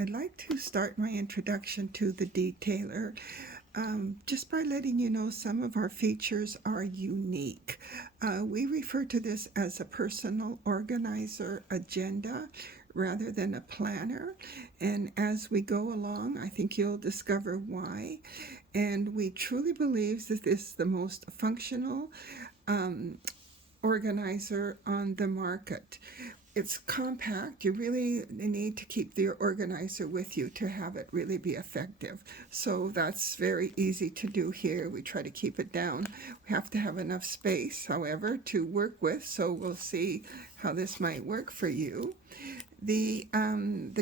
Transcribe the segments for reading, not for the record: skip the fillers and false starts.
I'd like to start my introduction to the detailer just by letting you know some of our features are unique. We refer to this as a personal organizer agenda rather than a planner. And as we go along, I think you'll discover why. And we truly believe that this is the most functional organizer on the market. It's compact. You really need to keep your organizer with you to have it really be effective. So that's very easy to do here. We try to keep it down. We have to have enough space, however, to work with. So we'll see how this might work for you. The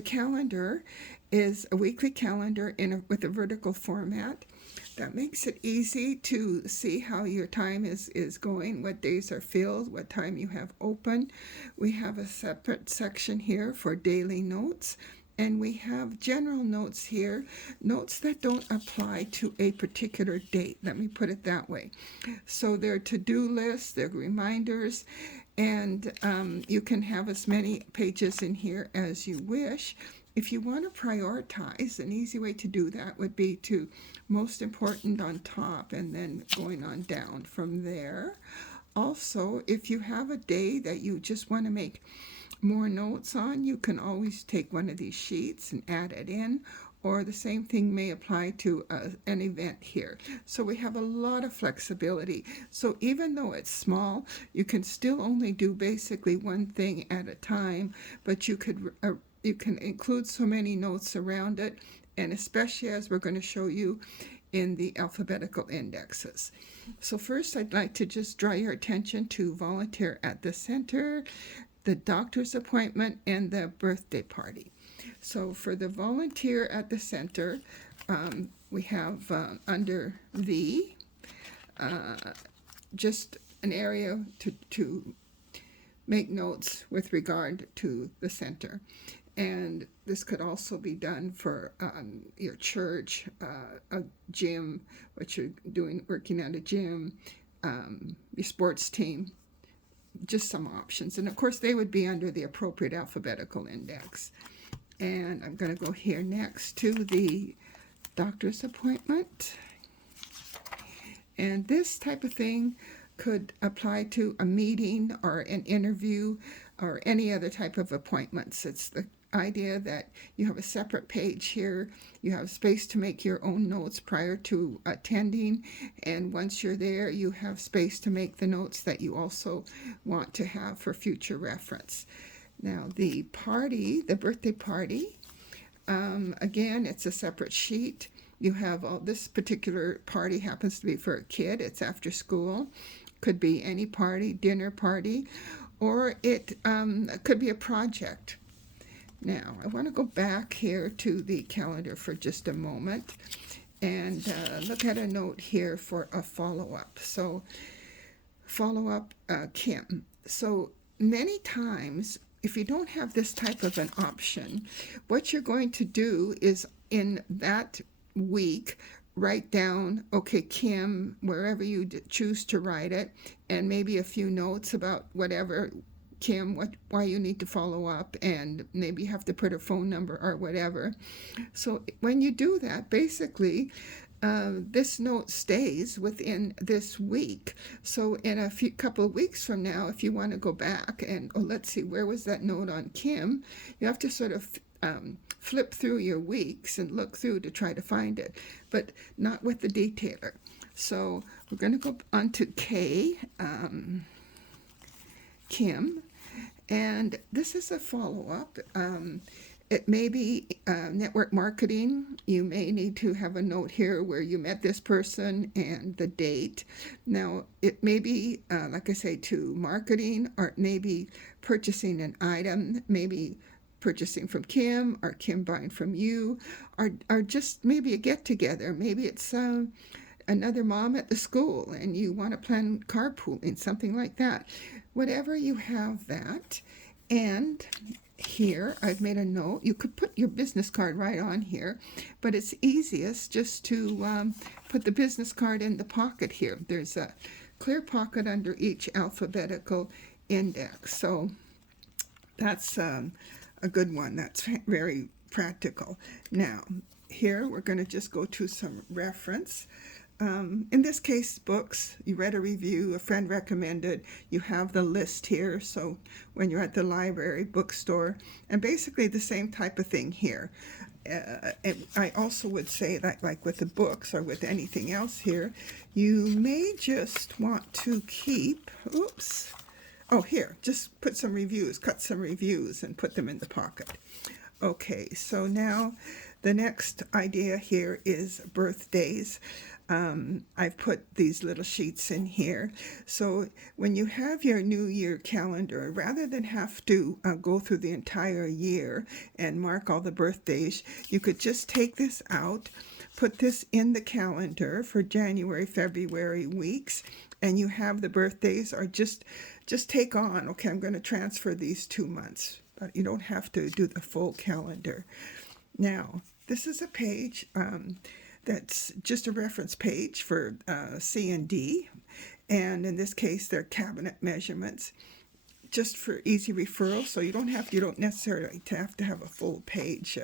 calendar is a weekly calendar with a vertical format. That makes it easy to see how your time is going, what days are filled, what time you have open. We have a separate section here for daily notes, and we have general notes here, notes that don't apply to a particular date. Let me put it that way. So they're to-do lists, they're reminders, and you can have as many pages in here as you wish. If you want to prioritize, an easy way to do that would be to most important on top and then going on down from there. Also, if you have a day that you just want to make more notes on, you can always take one of these sheets and add it in, or the same thing may apply to an event here. So we have a lot of flexibility. So even though it's small, you can still only do basically one thing at a time, but you can include so many notes around it, and especially as we're going to show you in the alphabetical indexes. So first, I'd like to just draw your attention to volunteer at the center, the doctor's appointment, and the birthday party. So for the volunteer at the center, we have under V, just an area to make notes with regard to the center. And this could also be done for your church, a gym, what you're doing, working at a gym, your sports team, just some options. And of course, they would be under the appropriate alphabetical index. And I'm going to go here next to the doctor's appointment. And this type of thing could apply to a meeting or an interview or any other type of appointments. It's the idea that you have a separate page here, you have space to make your own notes prior to attending, and once you're there you have space to make the notes that you also want to have for future reference. Now the party, the birthday party, again, it's a separate sheet. You have all this particular party happens to be for a kid. It's after school, could be any party, dinner party, or it could be a project. Now, I want to go back here to the calendar for just a moment and look at a note here for a follow-up. So, follow-up, Kim. So, many times, if you don't have this type of an option, what you're going to do is in that week, write down, okay, Kim, wherever you choose to write it, and maybe a few notes about whatever, Kim, why you need to follow up, and maybe you have to put a phone number or whatever. So when you do that, basically, this note stays within this week. So in a couple of weeks from now, if you want to go back and, let's see, where was that note on Kim? You have to sort of flip through your weeks and look through to try to find it, but not with the detailer. So we're going to go on to K, Kim, and this is a follow-up. It may be network marketing. You may need to have a note here where you met this person and the date. Now, it may be, like I say, to marketing, or maybe purchasing an item, maybe purchasing from Kim or Kim buying from you, or just maybe a get-together. Maybe it's another mom at the school and you want to plan carpooling, something like that. Whatever you have that. And here I've made a note. You could put your business card right on here, but it's easiest just to put the business card in the pocket here. There's a clear pocket under each alphabetical index. So that's a good one. That's very practical. Now, here we're going to just go to some reference. In this case, books. You read a review, a friend recommended, you have the list here. So when you're at the library, bookstore, and basically the same type of thing here. And I also would say that, like with the books or with anything else here, you may just want to keep, oops, oh, here, just put some reviews, cut some reviews and put them in the pocket. Okay, so now the next idea here is birthdays. I've put these little sheets in here. So when you have your New Year calendar, rather than have to go through the entire year and mark all the birthdays, you could just take this out, put this in the calendar for January, February weeks, and you have the birthdays, or just take on, okay, I'm going to transfer these 2 months, but you don't have to do the full calendar. Now, this is a page that's just a reference page for C and D, and in this case, they're cabinet measurements, just for easy referral. So you don't necessarily have to have a full page.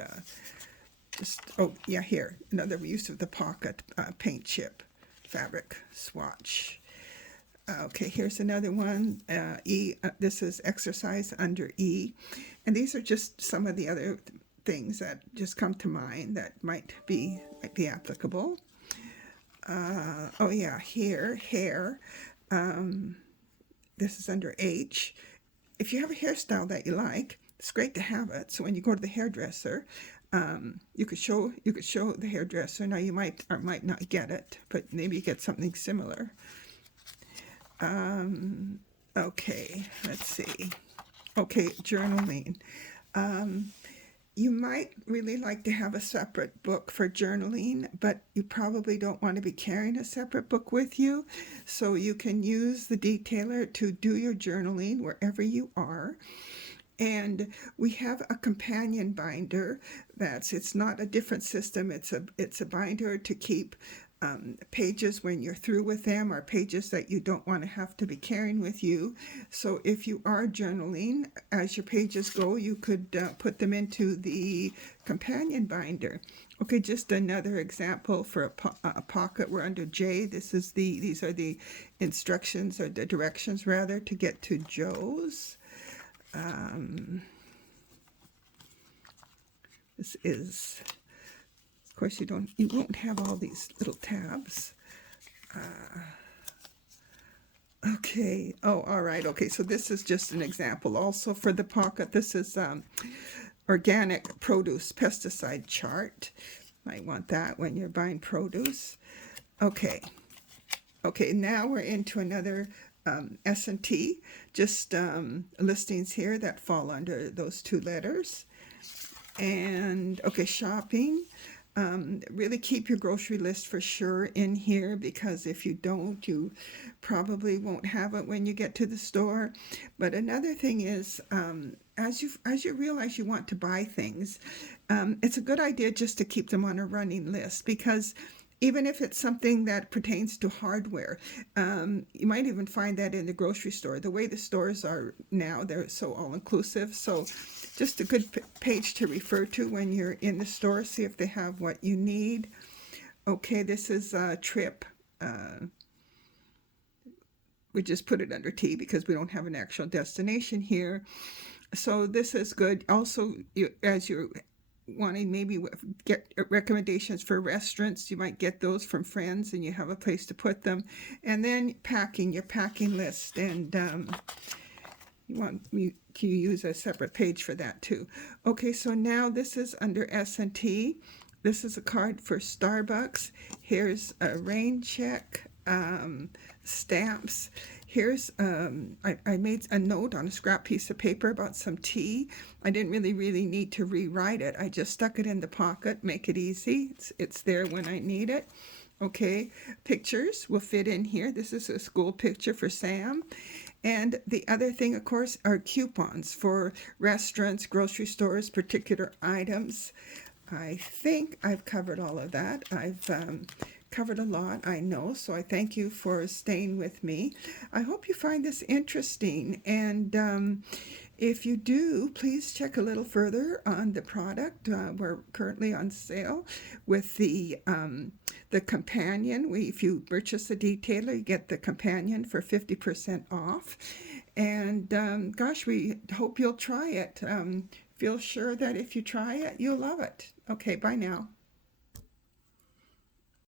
Oh yeah, here, another use of the pocket paint chip fabric swatch. Okay, here's another one. This is exercise under E, and these are just some of the other things that just come to mind that might be applicable. Oh yeah, here, hair. This is under H. If you have a hairstyle that you like, it's great to have it. So when you go to the hairdresser, you could show the hairdresser. Now you might or might not get it, but maybe you get something similar. Okay, let's see. Okay, journaling. You might really like to have a separate book for journaling, but you probably don't want to be carrying a separate book with you. So you can use the detailer to do your journaling wherever you are. And we have a companion binder it's not a different system. It's a binder to keep pages when you're through with them, or pages that you don't want to have to be carrying with you. So if you are journaling, as your pages go, you could put them into the companion binder. Okay, just another example for a pocket. We're under J. These are the instructions, or the directions rather, to get to Joe's. This is, of course, you won't have all these little tabs. Okay. Oh, all right. Okay. So this is just an example. Also for the pocket, this is organic produce pesticide chart. Might want that when you're buying produce. Okay. Okay. Now we're into another S&T. Just listings here that fall under those two letters. And okay, shopping. Really keep your grocery list for sure in here, because if you don't, you probably won't have it when you get to the store. But another thing is, as you realize you want to buy things, it's a good idea just to keep them on a running list, because even if it's something that pertains to hardware, you might even find that in the grocery store. The way the stores are now, they're so all-inclusive. So just a good page to refer to when you're in the store, see if they have what you need. Okay, this is a trip. We just put it under T because we don't have an actual destination here. So this is good. Also, as you're wanting maybe get recommendations for restaurants, you might get those from friends and you have a place to put them. And then your packing list, and you want me to use a separate page for that too. Okay, so now this is under S&T. This is a card for Starbucks. Here's a rain check, stamps. Here's, I made a note on a scrap piece of paper about some tea. I didn't really need to rewrite it. I just stuck it in the pocket, make it easy. It's there when I need it. Okay, pictures will fit in here. This is a school picture for Sam. And the other thing, of course, are coupons for restaurants, grocery stores, particular items. I think I've covered all of that. I've covered a lot, I know, so I thank you for staying with me. I hope you find this interesting, and If you do, please check a little further on the product. We're currently on sale with the companion. If you purchase the detailer, you get the companion for 50% off. And gosh, we hope you'll try it. Feel sure that if you try it, you'll love it. Okay, bye now.